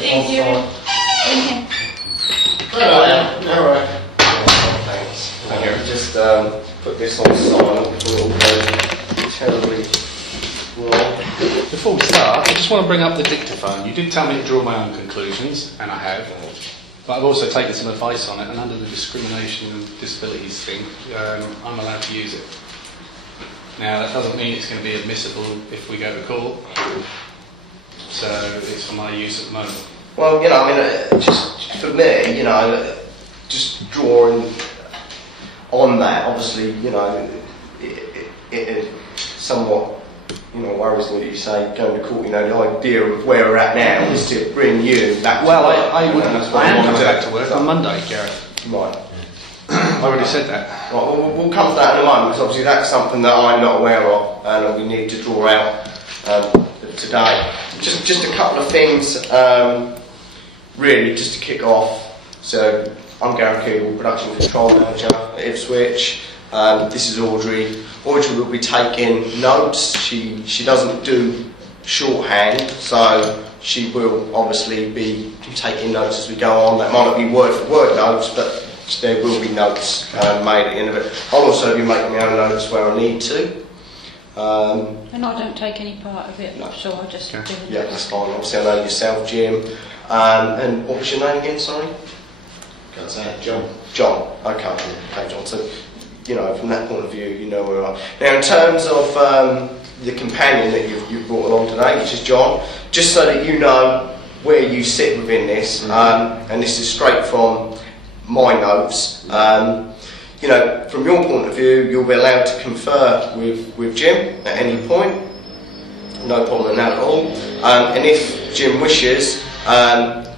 It's easier in here. Alright. Thanks. Okay, just put this on silent before it all goes terribly wrong. Before we start, I just want to bring up the dictaphone. You did tell me to draw my own conclusions, and I have. But I've also taken some advice on it, and under the discrimination and disabilities thing, I'm allowed to use it. Now, that doesn't mean it's going to be admissible if we go to court, so it's for my use at the moment. Well, you know, I mean, just for me, you know, just drawing on that, obviously, you know, it somewhat, you know, worries me that you say going to court. You know, the idea of where we're at now is to bring you back to work. I am coming back to work on Monday, Gareth. Right. I already said that. Right, well, we'll come to that in a moment, because obviously that's something that I'm not aware of, and we need to draw out today. Just a couple of things, really, just to kick off. So, I'm Gareth Keeble, Production Control Manager at Ipswich. This is Audrey. Audrey will be taking notes. She doesn't do shorthand, so she will obviously be taking notes as we go on. That might not be word for word notes, but there will be notes made at the end of it. I'll also be making my own notes where I need to. And I don't take any part of it, No. so I just do it. Yeah, that's fine. Obviously I know yourself, Jim. And what was your name again, sorry? John. John. Okay, John. So, you know, from that point of view, you know where we are. Now, in terms of the companion that you've brought along today, which is John, just so that you know where you sit within this, and this is straight from my notes. You know, from your point of view, you'll be allowed to confer with Jim at any point. No problem in that at all. And if Jim wishes,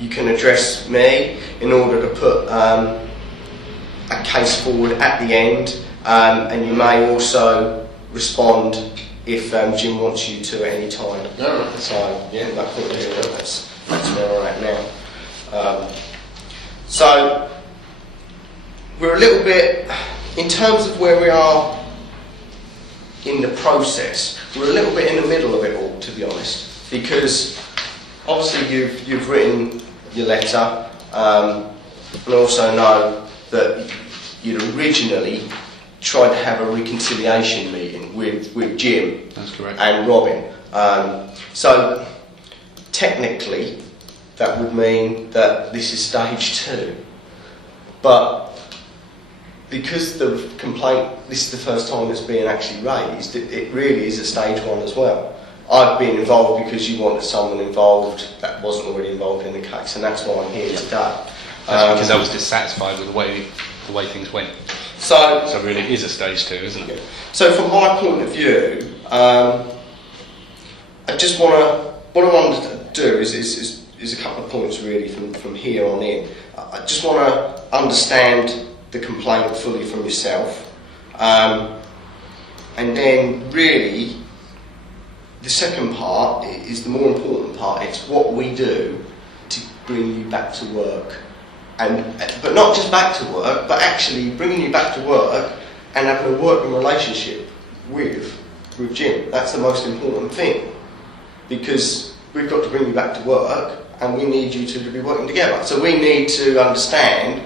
you can address me in order to put a case forward at the end, and you may also respond if Jim wants you to at any time. No. So, yeah, that point of view, that's where we're at now. So, we're a little bit, in terms of where we are in the process, we're a little bit in the middle of it all, to be honest, because obviously you've written your letter, and also know that you'd originally tried to have a reconciliation meeting with Jim. That's correct. And Robin. So technically that would mean that this is stage 2, but because the complaint, this is the first time it's being actually raised, it really is a stage 1 as well. I've been involved because you wanted someone involved that wasn't already involved in the case, and that's why I'm here today. That's because I was dissatisfied with the way things went. So really it is a stage 2, isn't it? So from my point of view, I just want to, what I wanted to do is a couple of points really from here on in. I just want to understand the complaint fully from yourself, and then really the second part is the more important part. It's what we do to bring you back to work, but not just back to work, but actually bringing you back to work and having a working relationship with Jim. That's the most important thing, because we've got to bring you back to work and we need you two to be working together. So we need to understand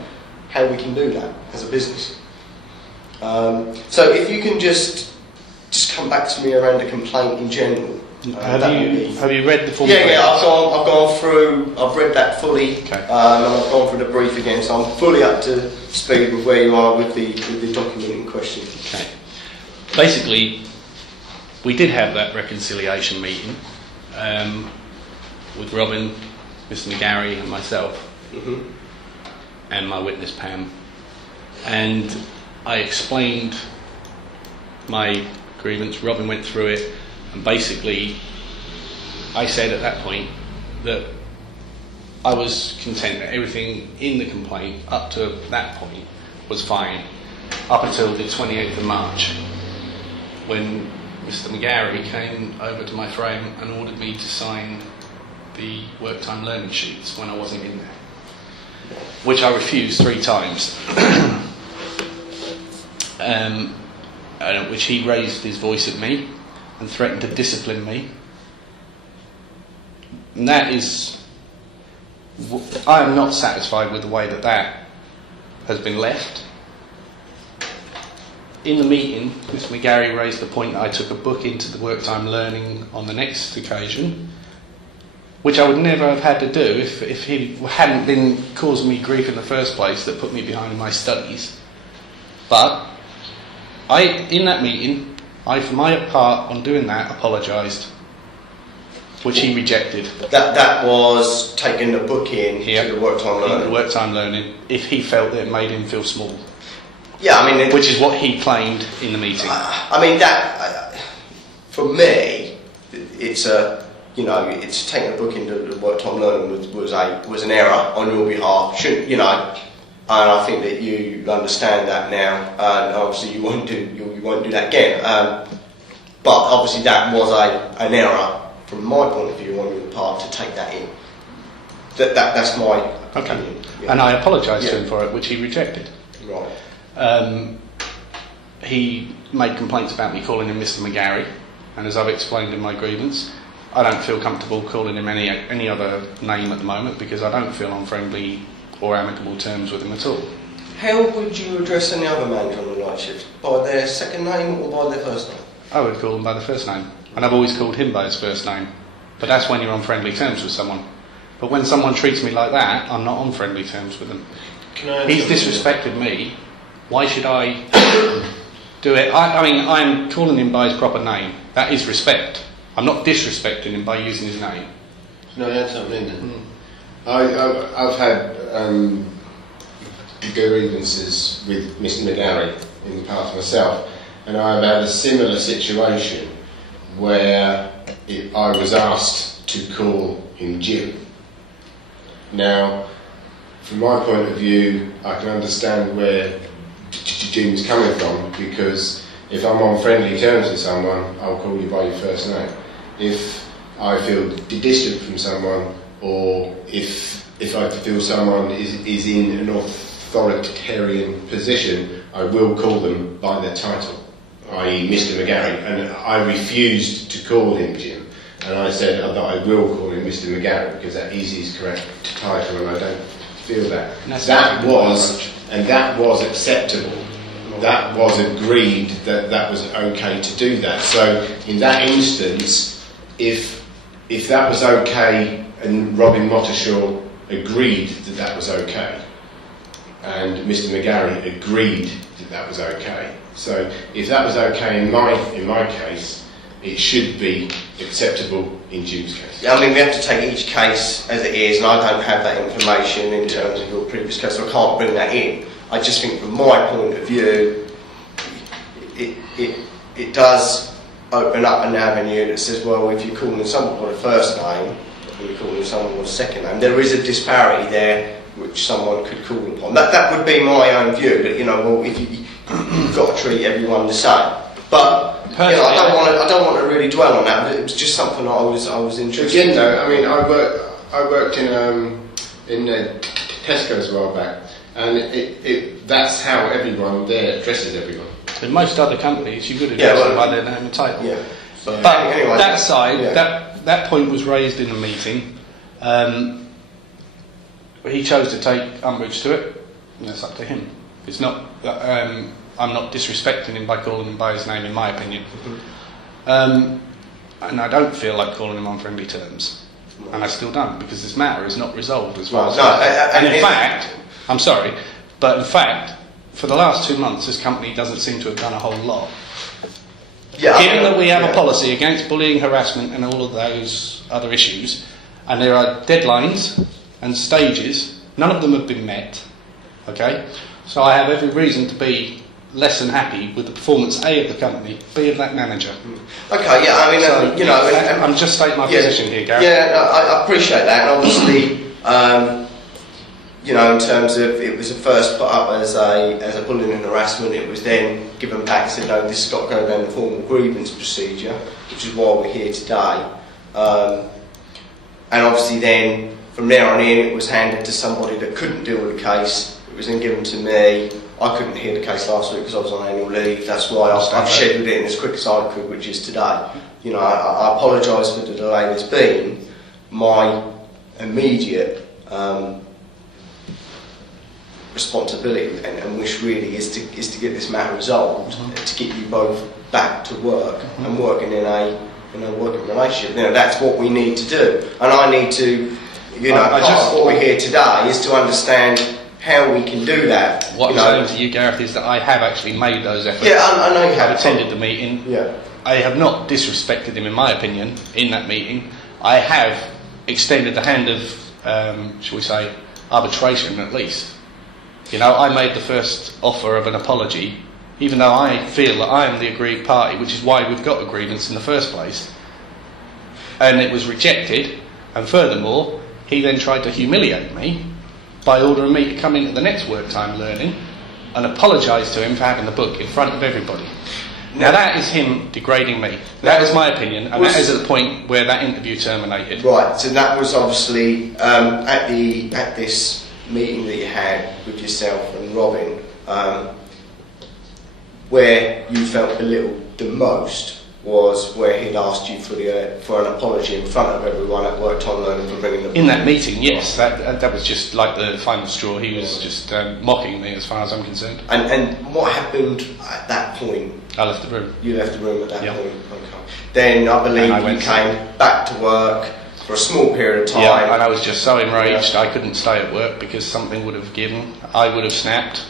how we can do that as a business. So if you can just come back to me around the complaint in general. Have you read the full? Yeah, I've gone through. I've read that fully, okay. And I've gone through the brief again, so I'm fully up to speed with where you are with the document in question. Okay. Basically, we did have that reconciliation meeting with Robin, Mr. McGarry, and myself, and my witness Pam, and I explained my grievance. Robin went through it, and basically I said at that point that I was content that everything in the complaint up to that point was fine, up until the 28th of March, when Mr. McGarry came over to my frame and ordered me to sign the work time learning sheets when I wasn't in there, which I refused 3 times. Which he raised his voice at me and threatened to discipline me. And that is I am not satisfied with the way that that has been left. In the meeting, Mr McGarry raised the point that I took a book into the work time learning on the next occasion, which I would never have had to do if he hadn't been causing me grief in the first place that put me behind in my studies. But in that meeting, I, for my part, on doing that, apologised, which he rejected. That was taking the book in to the work time learning. The work time learning, if he felt that it made him feel small. Yeah, I mean, which is what he claimed in the meeting. I mean, that for me, it's it's taking a book into the work time learning was an error on your behalf. And I think that you understand that now, and obviously you won't do that again. But obviously that was an error from my point of view on your part to take that in. That's my opinion. Yeah. And I apologised to him for it, which he rejected. Right. He made complaints about me calling him Mr McGarry, and as I've explained in my grievance, I don't feel comfortable calling him any other name at the moment because I don't feel on friendly or amicable terms with him at all. How would you address any other manager on the night shift? By their second name or by their first name? I would call him by the first name, and I've always called him by his first name, but that's when you're on friendly terms with someone. But when someone treats me like that, I'm not on friendly terms with them. He's disrespected me. Why should I do it? I mean, I'm calling him by his proper name. That is respect. I'm not disrespecting him by using his name. No, that's something then. I've had grievances with Mr McGarry in the past myself, and I've had a similar situation where I was asked to call him Jim. Now, from my point of view, I can understand where Jim's coming from, because if I'm on friendly terms with someone, I'll call you by your first name. If I feel distant from someone, or if I feel someone is in an authoritarian position, I will call them by their title, i.e. Mr McGarry, and I refused to call him Jim, and I said that I will call him Mr McGarry because that is his correct title, and I don't feel that. That was acceptable. That was agreed that was okay to do that. So in that instance, if that was okay and Robin Mottershaw agreed that was okay, and Mr McGarry agreed that was okay, so if that was okay in my case, it should be acceptable in Jim's case. Yeah, I mean, we have to take each case as it is, and I don't have that information in terms of your previous case, so I can't bring that in. I just think from my point of view, it does open up an avenue that says, well, if you're calling someone by the first name, and you're calling someone by the second name, there is a disparity there which someone could call upon. That would be my own view, that, well, if you've got to treat everyone the same. But I don't want to really dwell on that. But it was just something I was interested in. Again, though, I mean, I worked in Tesco's a while back, and that's how everyone there addresses everyone. In most other companies, you would address them by their name and title. Yeah. But anyway, that aside, that point was raised in the meeting. He chose to take umbrage to it, and that's up to him. It's not. I'm not disrespecting him by calling him by his name, in my opinion. And I don't feel like calling him on friendly terms, and I still don't, because this matter is not resolved as well. And in fact, I'm sorry, but in fact, for the last 2 months, this company doesn't seem to have done a whole lot. Yeah, given that we have a policy against bullying, harassment, and all of those other issues, and there are deadlines and stages, none of them have been met. Okay, so I have every reason to be less than happy with the performance A of the company, B of that manager. Okay, yeah, I mean, so, I'm just stating my position here, Gareth. Yeah, I appreciate that, and obviously, in terms of it was first put up as a bullying and harassment, it was then given back and said, no, this has got to go down the formal grievance procedure, which is why we're here today. And obviously then, from there on in, it was handed to somebody that couldn't deal with the case. It was then given to me. I couldn't hear the case last week because I was on annual leave. That's why I've scheduled it in as quick as I could, which is today. I apologise for the delay there's been. My immediate responsibility and wish really is to get this matter resolved, to get you both back to work and working in a working relationship. That's what we need to do, and I need to, part of what we're here today is to understand how we can do that. What I'm saying to you, Gareth, is that I have actually made those efforts. Yeah, I know you have. I've attended the meeting. Yeah. I have not disrespected him, in my opinion, in that meeting. I have extended the hand of, shall we say, arbitration at least. I made the first offer of an apology, even though I feel that I am the aggrieved party, which is why we've got a grievance in the first place. And it was rejected, and furthermore, he then tried to humiliate me by ordering me to come into the next work time learning and apologise to him for having the book in front of everybody. Now that is him degrading me. That is my opinion, and that is at the point where that interview terminated. Right, so that was obviously at this meeting that you had with yourself and Robin, where you felt belittled the most was where he'd asked you for an apology in front of everyone at work time learning for bringing the book. In that meeting, yes, that was just like the final straw. He was just mocking me as far as I'm concerned. And what happened at that point? I left the room. You left the room at that point. Okay. Then I believe you came back to work for a small period of time. Yeah, and I was just so enraged I couldn't stay at work because something would have given. I would have snapped,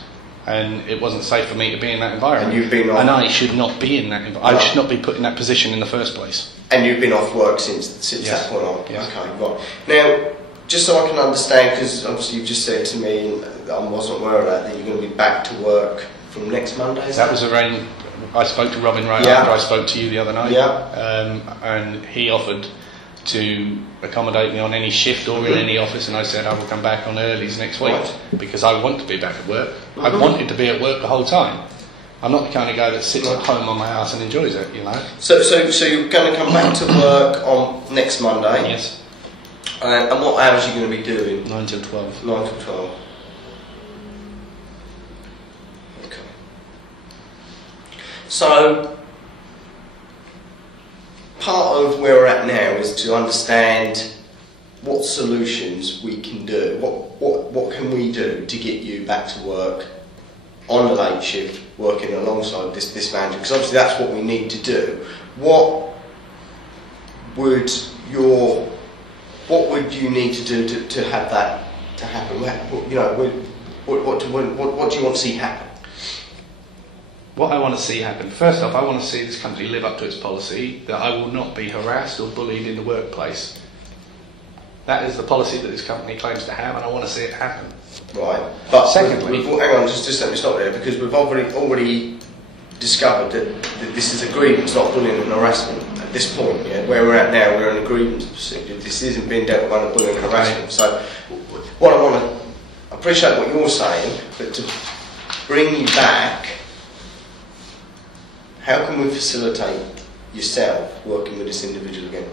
and it wasn't safe for me to be in that environment. And you've been off. And I should not be in that environment. I should not be put in that position in the first place. And you've been off work since that point on. Yes. Okay, right. Now, just so I can understand, because obviously you've just said to me, and I wasn't aware of that you're going to be back to work from next Monday. That was arranged. I spoke to Robin after I spoke to you the other night. Yeah. And he offered to accommodate me on any shift or in any office, and I said I will come back on earlies next week because I want to be back at work. I've wanted to be at work the whole time. I'm not the kind of guy that sits at home on my ass and enjoys it, So you're going to come back to work on next Monday? Yes. And what hours are you going to be doing? 9 till 12. 9 till 12. Okay. So part of where we're at now is to understand what solutions we can do. What can we do to get you back to work on the late shift, working alongside this manager? Because obviously that's what we need to do. What would you need to do to have that to happen? What do you want to see happen? What I want to see happen, first off, I want to see this company live up to its policy that I will not be harassed or bullied in the workplace. That is the policy that this company claims to have, and I want to see it happen. Right. But secondly, hang on, just let me stop there, because we've already discovered that this is a grievance, not bullying and harassment. At this point, where we're at now, we're in a grievance procedure. This isn't being dealt with under bullying and harassment. So, what I want to appreciate what you're saying, but to bring you back. How can we facilitate yourself working with this individual again?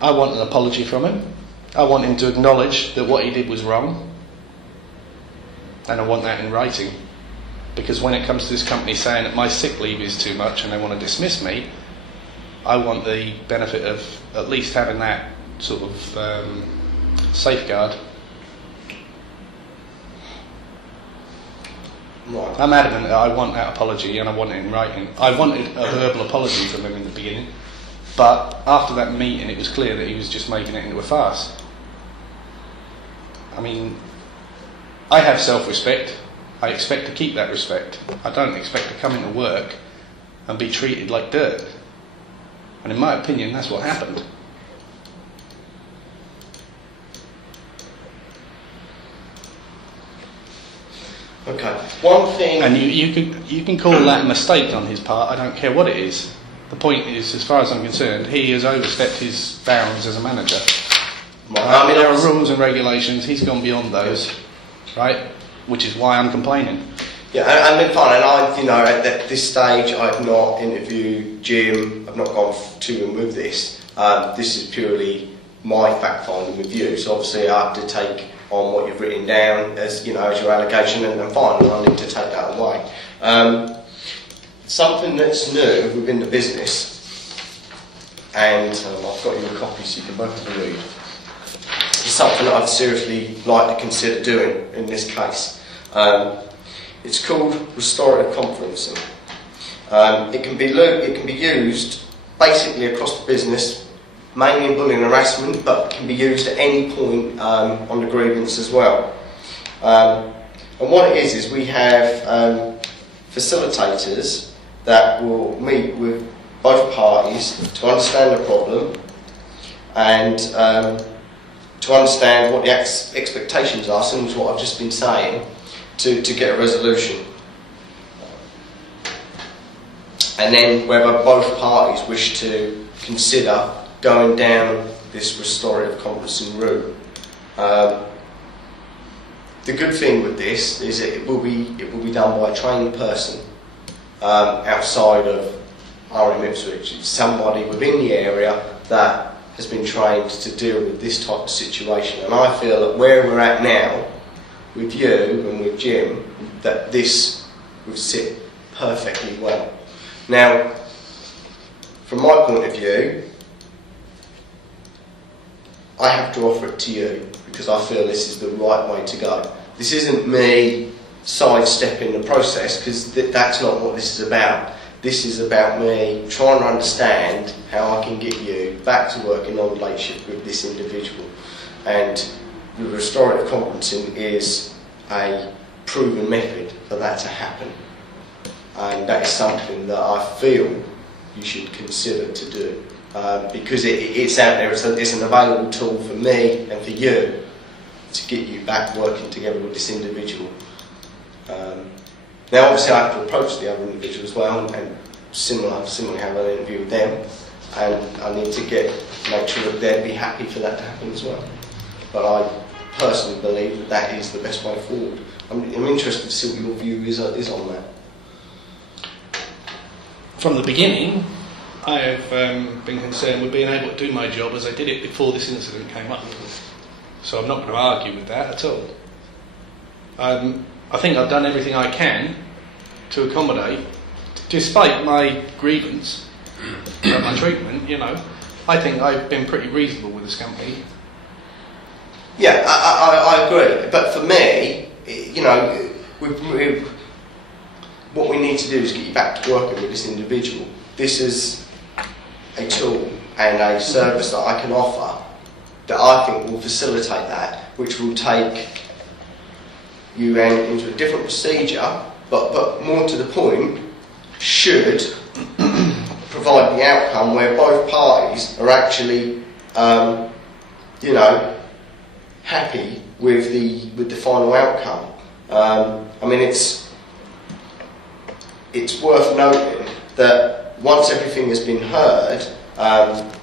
I want an apology from him. I want him to acknowledge that what he did was wrong. And I want that in writing. Because when it comes to this company saying that my sick leave is too much and they want to dismiss me, I want the benefit of at least having that sort of safeguard. Right. I'm adamant that I want that apology and I want it in writing. I wanted a verbal apology from him in the beginning, but after that meeting it was clear that he was just making it into a farce. I mean, I have self-respect. I expect to keep that respect. I don't expect to come into work and be treated like dirt. And in my opinion, that's what happened. Okay. One thing. And you can call that a mistake on his part. I don't care what it is. The point is, as far as I'm concerned, he has overstepped his bounds as a manager. Right. There are rules and regulations. He's gone beyond those, right? Which is why I'm complaining. Yeah, and fine. And at this stage, I've not interviewed Jim. I've not gone to him with this. This is purely my fact finding with you. So obviously, I have to take on what you've written down as your allegation, and fine, I need to take that away. Something that's new within the business, and I've got you a copy so you can both read. something that I'd seriously like to consider doing in this case. It's called restorative conferencing. It can be used basically across the business, mainly in bullying and harassment, but can be used at any point on the grievance as well. And what it is we have facilitators that will meet with both parties to understand the problem and to understand what the expectations are, similar to what I've just been saying, to get a resolution. And then whether both parties wish to consider going down this restorative conferencing route. The good thing with this is that it will be done by a trained person outside of RM Ipswich. It's somebody within the area that has been trained to deal with this type of situation. And I feel that where we're at now, with you and with Jim, that this would sit perfectly well. Now, from my point of view, I have to offer it to you because I feel this is the right way to go. This isn't me sidestepping the process, because that's not what this is about. This is about me trying to understand how I can get you back to working on relationship with this individual. And the restorative conferencing is a proven method for that to happen. And that is something that I feel you should consider to do. Because it's out there, it's an available tool for me and for you to get you back working together with this individual. Now obviously I have to approach the other individual as well and similarly have an interview with them, and I need to make sure that they'd be happy for that to happen as well. But I personally believe that that is the best way forward. I'm interested to see what your view is on that. From the beginning, I have been concerned with being able to do my job as I did it before this incident came up. So I'm not going to argue with that at all. I think I've done everything I can to accommodate, despite my grievance about my treatment, you know. I think I've been pretty reasonable with this company. Yeah, I agree. But for me, you know, what we need to do is get you back to working with this individual. This is a tool and a service that I can offer that I think will facilitate that, which will take you into a different procedure, but more to the point, should provide the outcome where both parties are actually, you know, happy with the final outcome. I mean, it's worth noting that once everything has been heard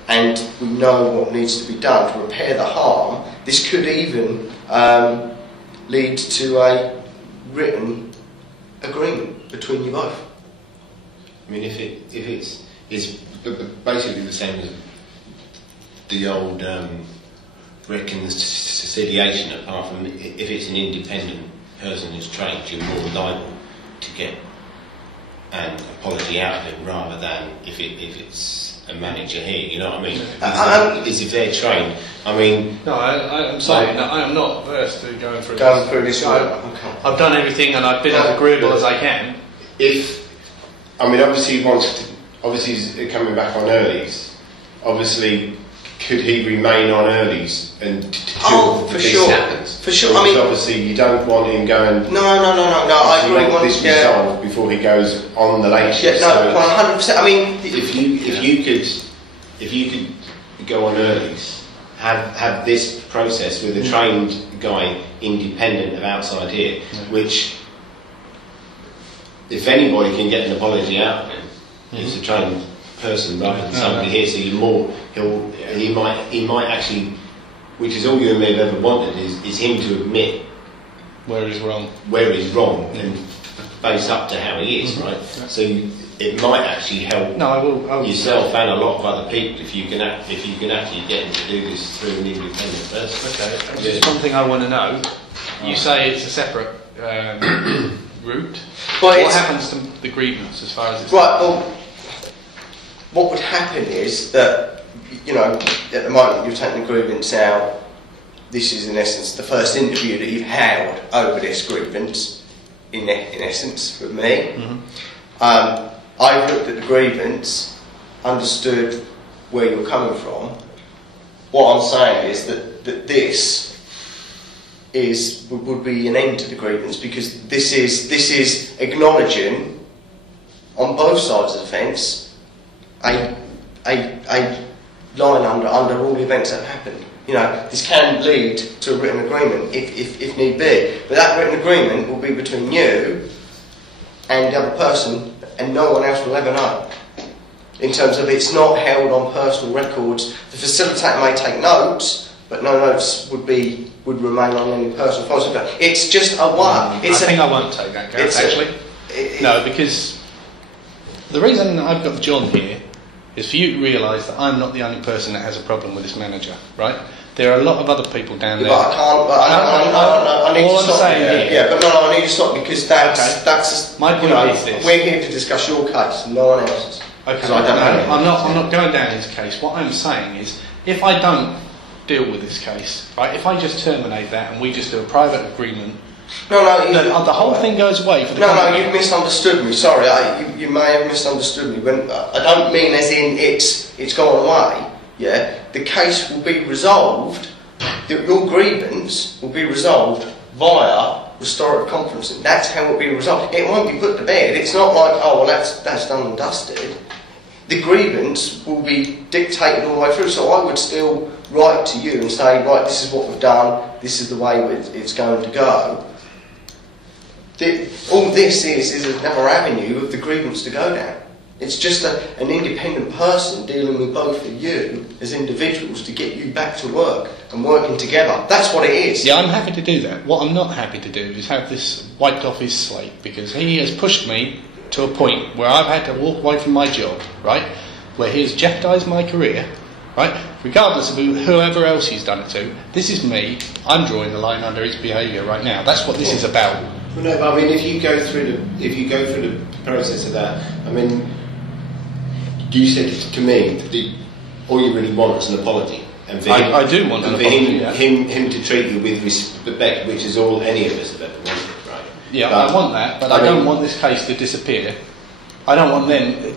and we know what needs to be done to repair the harm, this could even lead to a written agreement between you both. I mean, if it's basically the same as the old reconciliation, apart from if it's an independent person who's trained, you're more liable to get an apology out of it rather than if it's a manager here, you know what I mean? If they're trained, I mean... No, I'm sorry, no, I am not averse to going through this. I've done everything and I've been as agreeable as I can. Obviously he's coming back on earlies. Obviously, could he remain on earlies until this happens? For sure. I mean, obviously you don't want him going. No. I agree. Want this resolved before he goes on the late shift. Yeah, no, 100%. I mean, if you could go on earlies, have this process with a trained guy, independent of outside here, which, if anybody can get an apology out of him, it's a trained person rather than somebody here. So he might actually, which is all you and me have ever wanted, is him to admit where he's wrong, and face up to how he is, right? Yeah. So it might actually help yourself and a lot of other people if you can actually get him to do this through an independent person. Okay. Just one thing I want to know. You say it's a separate route. What happens to the grievance as far as it's what would happen is that, you know, at the moment you're taking the grievance out this is in essence the first interview that you've held over this grievance, in essence, with me. I've looked at the grievance, understood where you're coming from. What I'm saying is that this would be an end to the grievance, because this is acknowledging on both sides of the fence a line under all the events that have happened. You know, this can lead to a written agreement if need be, but that written agreement will be between you and the other person, and no one else will ever know. In terms of, it's not held on personal records. The facilitator may take notes, but no notes would remain on any personal files. It's just a one. I think I won't take that, Gareth, actually. No, because the reason I've got the job here is for you to realise that I'm not the only person that has a problem with this manager, right? There are a lot of other people down there. But I can't. I need to stop. Yeah, but no, I need to stop, because that's my point is this. We're here to discuss your case, no one else's. Okay, I'm not going down his case. What I'm saying is, if I don't deal with this case, right? If I just terminate that and we just do a private agreement, the whole thing goes away for the company. You've misunderstood me. Sorry, you may have misunderstood me. When I don't mean as in it's gone away. Yeah, the case will be resolved. Your grievance will be resolved via restorative conferencing. That's how it will be resolved. It won't be put to bed. It's not like, oh well, that's done and dusted. The grievance will be dictated all the way through. So I would still write to you and say, right, this is what we've done. This is the way it's going to go. All this is another avenue of the grievance to go down. It's just an independent person dealing with both of you as individuals to get you back to work and working together. That's what it is. Yeah, I'm happy to do that. What I'm not happy to do is have this wiped off his slate, because he has pushed me to a point where I've had to walk away from my job, right? Where he has jeopardised my career, right? Regardless of whoever else he's done it to. This is me. I'm drawing the line under his behaviour right now. That's what this is about. Well, no, but I mean, if you go through the process of that, I mean, you said to me that all you really want is an apology, and for I do want an apology. Him to treat you with respect, which is all any of us have ever wanted, right? Yeah, but I want that, but I don't want this case to disappear. I don't want them.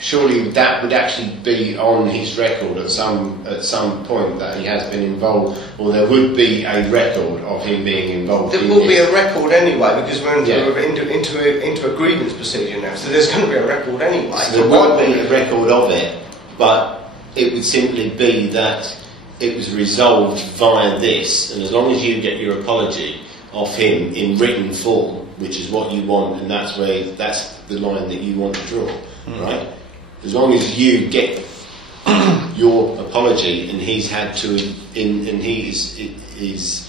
Surely that would actually be on his record at some point that he has been involved, or there would be a record of him being involved. There will be a record anyway, because we're into a grievance procedure now, so there's going to be a record anyway. So there won't be a record of it, but it would simply be that it was resolved via this, and as long as you get your apology of him in written form, which is what you want, and that's the line that you want to draw, right? As long as you get your apology, and he's had to, and he is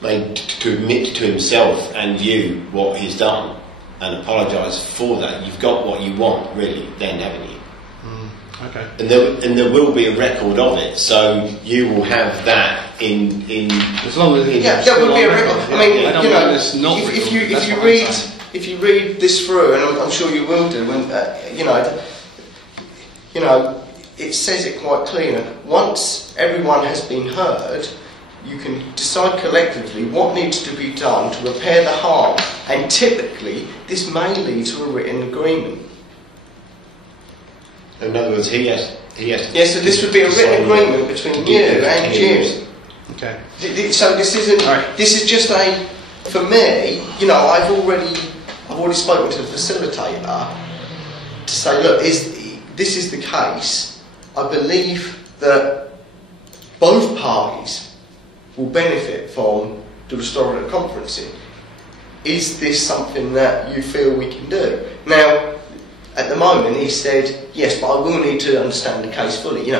made to admit to himself and you what he's done, and apologise for that, you've got what you want, really, then, haven't you? Okay. And there will be a record of it, so you will have that in as long as there will be a record. I mean, if you read this through, and I'm sure you will do, when it says it quite clear. Once everyone has been heard, you can decide collectively what needs to be done to repair the harm, and typically this may lead to a written agreement. In other words, he has. Yes, so this would be a written agreement between you and Jim. Okay. So this isn't. Right. This is just a. For me, I've already spoken to the facilitator to say, look, this is the case. I believe that both parties will benefit from the restorative conferencing. Is this something that you feel we can do? Now, at the moment, he said, yes, but I will need to understand the case fully.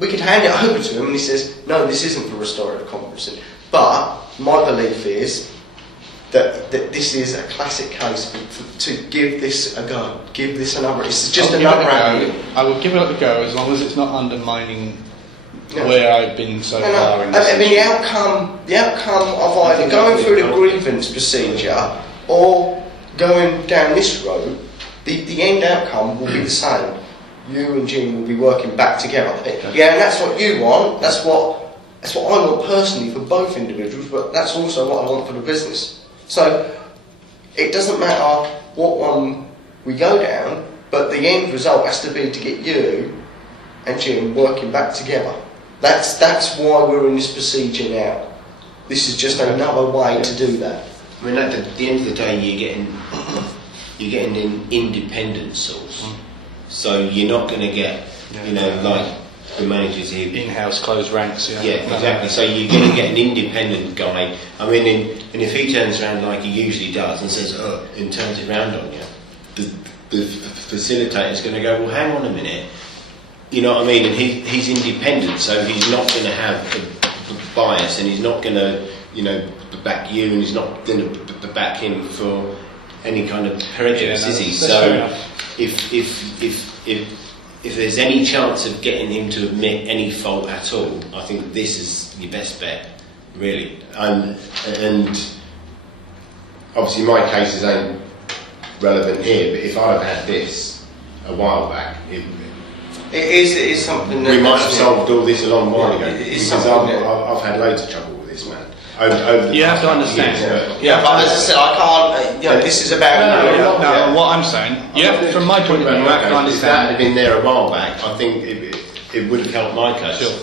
We could hand it over to him, and he says, no, this isn't for restorative conferencing. But my belief is that this is a classic case to give this a go. Give this another. It's just another avenue. I will give it a go as long as it's not undermining where I've been so far. In this the outcome of either going through the grievance procedure or going down this road, the end outcome will be the same. you and Jim will be working back together. Yeah, and that's what you want. That's what I want personally for both individuals, but that's also what I want for the business. So it doesn't matter what one we go down, but the end result has to be to get you and Jim working back together. That's why we're in this procedure now. This is just another way to do that. I mean, at the end of the day, you're getting an independent source. So you're not going to get, like the managers here. In-house closed ranks, Yeah, exactly. So you're going to get an independent guy. I mean, and if he turns around like he usually does and says, and turns it round on you, the facilitator's going to go, well, hang on a minute. You know what I mean? And he's independent, so he's not going to have a bias, and he's not going to, back you, and he's not going to back him for any kind of prejudice, is he? So if there's any chance of getting him to admit any fault at all, I think this is your best bet, really. And obviously my cases ain't relevant here, but if I'd have had this a while back, it is something that we might have solved all this a long while ago. Because I've had loads of trouble with this man. Over you have to understand. But as I said, I can't. This is about. No, what I'm saying, from my point of view, you have to understand. If that had been there a while back, I think it would have helped my case. Sure.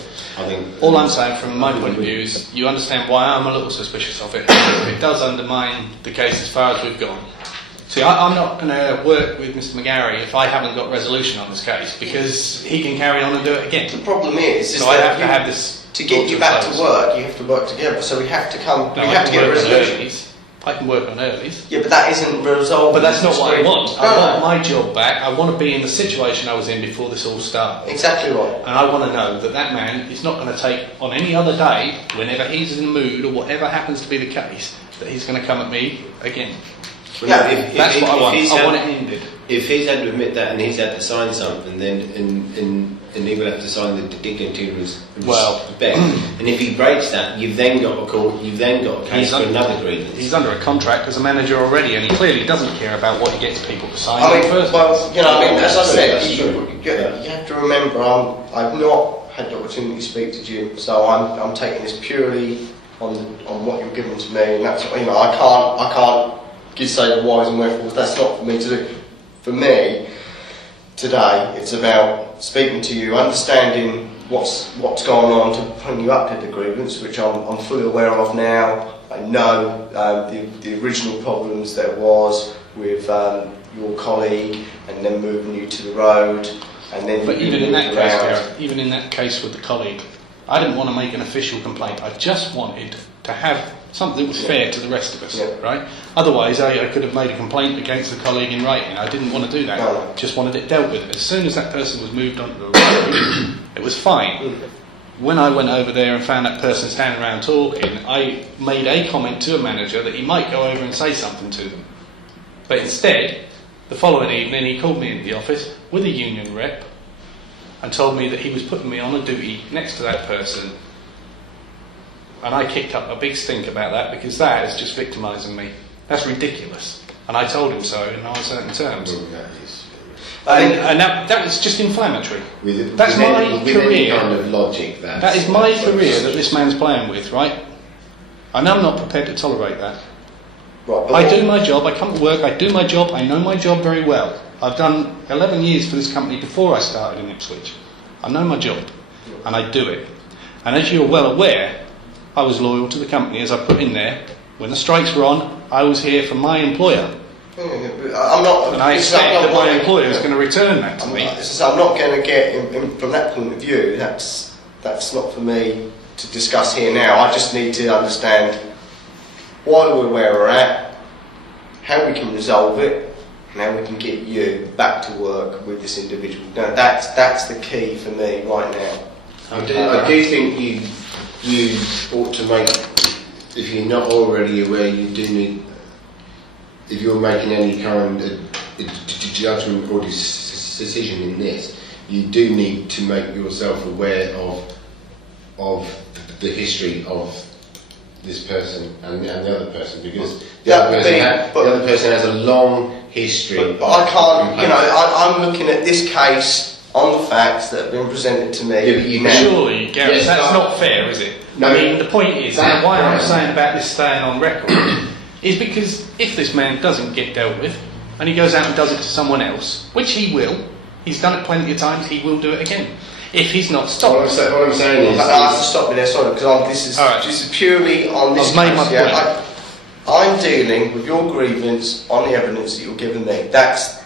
I think. All I'm saying, from my point of view, is you understand why I'm a little suspicious of it. It does undermine the case as far as we've gone. See, I'm not going to work with Mr. McGarry if I haven't got resolution on this case, because he can carry on and do it again. The problem is so I have to have this. To get you back to work, you have to work together. So we have to come. We have to get a resolution. I can work on earlies. Yeah, but that isn't resolved. But that's not what I want. I want my job back. I want to be in the situation I was in before this all started. Exactly right. And I want to know that that man is not going to take on any other day, whenever he's in the mood or whatever happens to be the case, that he's going to come at me again. Yeah, that's what I want. I want it ended. If he's had to admit that and he's had to sign something, then and he will have to sign the dignity respect. And if he breaks that, you've then got a call. You've then got a case for another grievance. He's under a contract as a manager already, and he clearly doesn't care about what he gets people to sign. As I said, you have to remember, I've not had the opportunity to speak to Jim, so I'm taking this purely on what you've given to me, and that's I can't say the whys and wherefores. That's not for me to do. For me, today, it's about speaking to you, understanding what's going on to bring you up to the grievance, which I'm fully aware of now. I know the original problems there was with your colleague, and then moving you to the road, and then. But even in that case, Gareth, even in that case with the colleague, I didn't want to make an official complaint. I just wanted to have something that was fair to the rest of us, right? Otherwise, I could have made a complaint against the colleague in writing. I didn't want to do that. No. Just wanted it dealt with. As soon as that person was moved onto the road, it was fine. When I went over there and found that person standing around talking, I made a comment to a manager that he might go over and say something to them. But instead, the following evening, he called me into the office with a union rep and told me that he was putting me on a duty next to that person. And I kicked up a big stink about that, because that is just victimising me. That's ridiculous. And I told him so in certain terms. And that was just inflammatory. That's my career. Kind of logic, that is my career that this man's playing with, right? And I'm not prepared to tolerate that. Right, I do my job, I come to work, I do my job, I know my job very well. I've done 11 years for this company before I started in Ipswich. I know my job, and I do it. And as you're well aware, I was loyal to the company, as I put in there. When the strikes were on, I was here for my employer. I'm not, and I expect that my employer is going to return that to me. I'm not going to get, from that point of view, that's not for me to discuss here now. I just need to understand why we're where we're at, how we can resolve it, and how we can get you back to work with this individual. Now, that's the key for me right now. I do think you ought to make, if you're not already aware, you do need, if you're making any kind of judgment or decision in this, you do need to make yourself aware of the history of this person and the other person, because the other person has a long history. But I can't, I'm looking at this case on the facts that have been presented to me. Yeah, but you now. Surely, Gareth, Yes, that's not fair, is it? No, I mean, the point is, that- why I'm saying about this staying on record is because if this man doesn't get dealt with, and he goes out and does it to someone else, which he will, he's done it plenty of times, he will do it again. If he's not stopped. What I'm saying is... I have to stop you there, sorry, because this is All right. just purely on this I've made my case. Yeah, point. I'm dealing with your grievance on the evidence that you're giving me. That's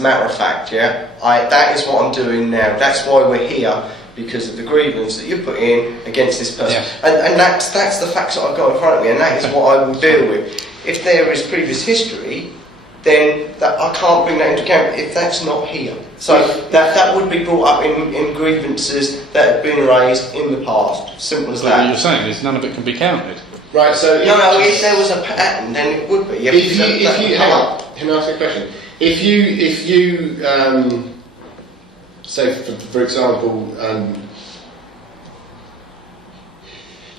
matter of fact, yeah? That is what I'm doing now. That's why we're here, because of the grievance that you put in against this person. Yeah. And that's the facts that I've got in front of me, and that is what I will deal with. If there is previous history, then I can't bring that into account if that's not here. So that would be brought up in grievances that have been raised in the past. Simple as What that. you're saying is none of it can be counted. Right, so... No, if there was a pattern, then it would be. Hang on, can I ask you a question? If you say, for example,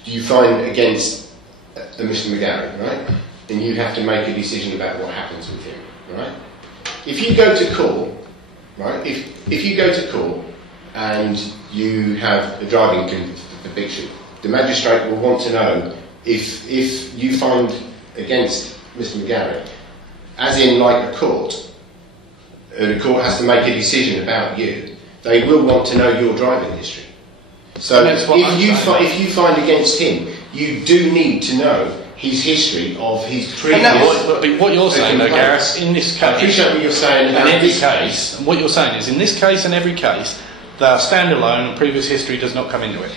you find against Mr. McGarry, right? And you have to make a decision about what happens with him, right? If you go to court, right? If you go to court and you have a driving conviction, the magistrate will want to know if you find against Mr. McGarry, as in like a court, the court has to make a decision about you, they will want to know your driving history. So if you find against him, you do need to know his history of his previous... But what you're saying though, Gareth, in this case... I appreciate what you're saying in about every this case, and what you're saying is, in this case and every case, the standalone and previous history does not come into it.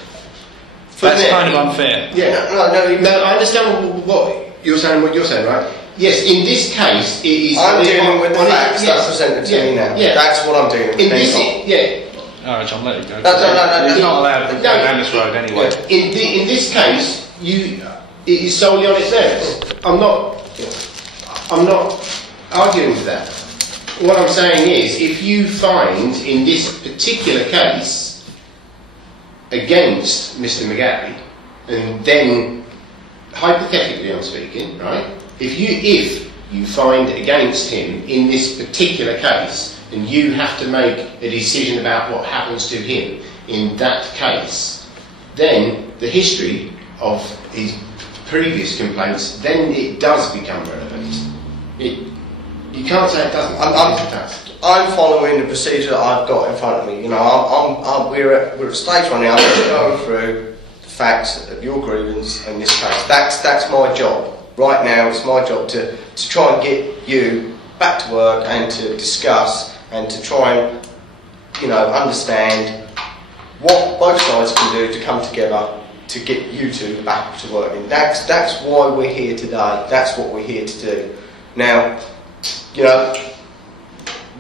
That's kind of unfair. Yeah, no, I understand what you're saying, right? Yes, in this case, it is... I'm dealing with the facts that's presented to me now. Yeah. That's what I'm dealing with. In this, Alright, John, let it go. No, He's not allowed to go down this road anyway. In this case, it is solely on its merits. I'm not arguing with that. What I'm saying is, if you find in this particular case against Mr. McGarry, and then hypothetically I'm speaking, right? If you find against him in this particular case, and you have to make a decision about what happens to him in that case, then the history of his previous complaints, then it does become relevant. You can't say it doesn't. I'm following the procedure that I've got in front of me. You know, we're at stage one now. I'm going through the facts of your grievance in this case. That's my job. Right now, it's my job to try and get you back to work and to discuss and to try and, you know, understand what both sides can do to come together to get you two back to work. And that's why we're here today. That's what we're here to do. Now, you know,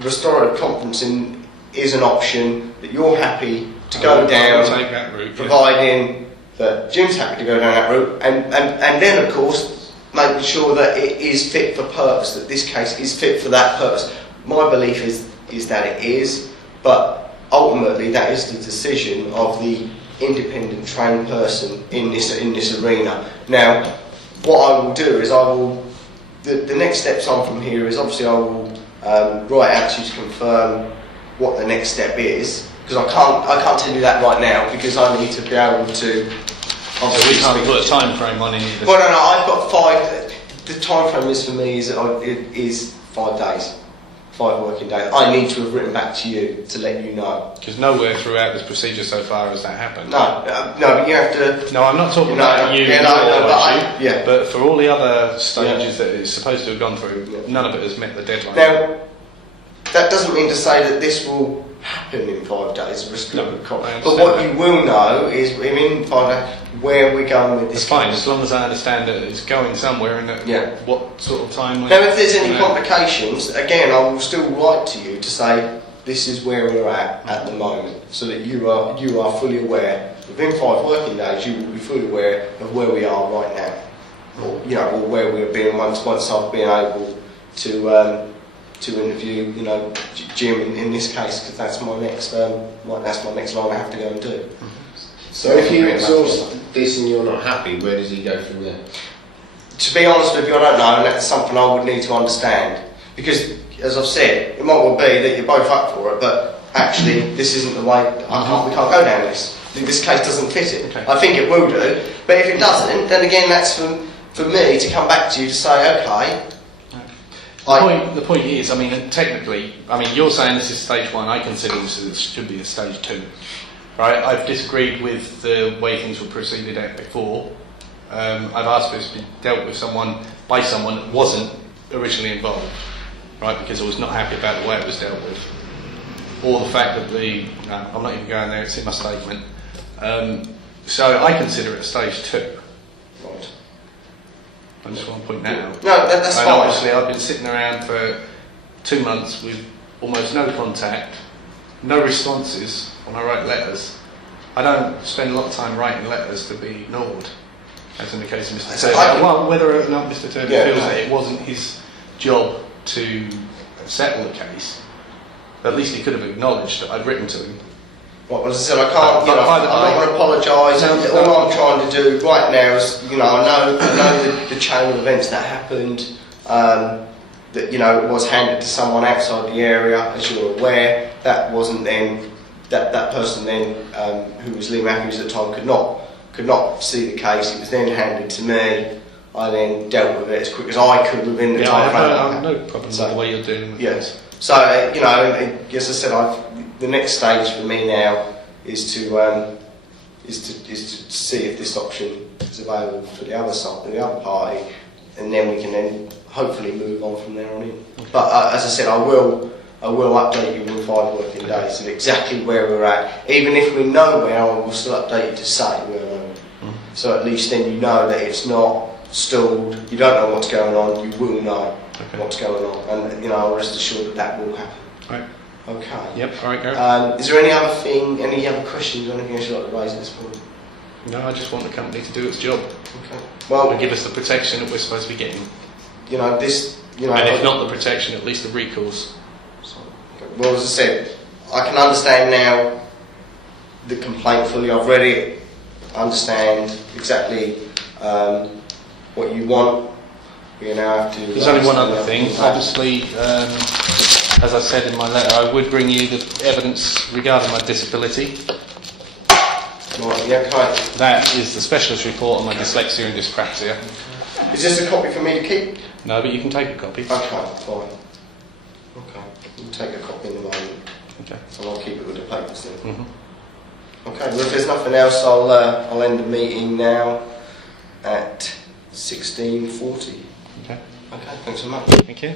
restorative conferencing is an option that you're happy to go down, take that route, providing that Jim's happy to go down that route, and then of course making sure that it is fit for purpose, that this case is fit for that purpose. My belief is that it is, but ultimately that is the decision of the independent trained person in this arena. Now, what I will do is the next steps on from here is obviously I will write out to you to confirm what the next step is, because I can't tell you that right now, because I need to be able to. Obviously, we can't put a time frame on any of this. Well, no, I've got 5. The time frame is for me is 5 days. 5 working days. I need to have written back to you to let you know. Because nowhere throughout this procedure so far has that happened. No, but you have to... No, I'm not talking about you, yeah, but for all the other stages that it's supposed to have gone through, none of it has met the deadline. Now, that doesn't mean to say that this will happen in 5 days. But what you will know is, in 5 days, where we're going with this. It's fine, as long as I understand that it's going somewhere and that what sort of time... Now, if there's any complications, again, I will still write to you to say this is where we're at the moment, so that you are fully aware. Within 5 working days, you will be fully aware of where we are right now, or where we're being once I've been able to interview, Jim in this case, because that's my next line I have to go and do. So if you exhaust this and you're not happy, where does he go from there? To be honest with you, I don't know, and that's something I would need to understand. Because, as I've said, it might well be that you're both up for it, but actually, this isn't the way, we can't go down this. This case doesn't fit it. Okay. I think it will do, but if it doesn't, then again that's for me to come back to you to say, okay. The point is, I mean, technically, I mean, you're saying this is stage 1, I consider this should be a stage 2. Right? I've disagreed with the way things were proceeded at before. I've asked for this to be dealt with by someone that wasn't originally involved, right? Because I was not happy about the way it was dealt with, or the fact that I'm not even going there. It's in my statement. So I consider it a stage 2. Right. I just want to point that out. No, that's fine. Obviously, I've been sitting around for 2 months with almost no contact, no responses when I write letters. I don't spend a lot of time writing letters to be ignored, as in the case of Mr. Turner. Well, whether or not Mr. Turner feels that it wasn't his job to settle the case, at least he could have acknowledged that I'd written to him. Well, as I said, I can't. I'm not going to apologise. All I'm trying to do right now is, I know the chain of events that happened. That it was handed to someone outside the area, as you're aware. That wasn't then that person then who was Lee Matthews at the time could not see the case. It was then handed to me. I then dealt with it as quick as I could within the time frame. I have no problem with the way you're dealing with this. So as I said, the next stage for me now is to see if this option is available for the other side, the other party, and then we can then hopefully move on from there on in. But as I said, I will update you in 5 working days of exactly where we're at. Even if we know where, I will still update you to say where we're at. So at least then you know that it's not stalled. You don't know what's going on. You will know what's going on, and rest assured that will happen. Right. Okay. Yep. All right, Gareth. Is there any other questions or anything else you'd like to raise at this point? No, I just want the company to do its job. Okay. Well, and give us the protection that we're supposed to be getting. And if not the protection, at least the recourse. Well, as I said, I can understand now the complaint fully. I've read it. I understand exactly what you want. We now have to. There's only one other thing. Obviously, as I said in my letter, I would bring you the evidence regarding my disability. Right, yeah, okay. That is the specialist report on my dyslexia and dyspraxia. Is this a copy for me to keep? No, but you can take a copy. Okay, fine. Okay, we'll take a copy in the moment. Okay. And I'll keep it with the papers then. Mm-hmm. Okay, well if there's nothing else, I'll end the meeting now at 16:40. Okay. Okay, thanks so much. Thank you.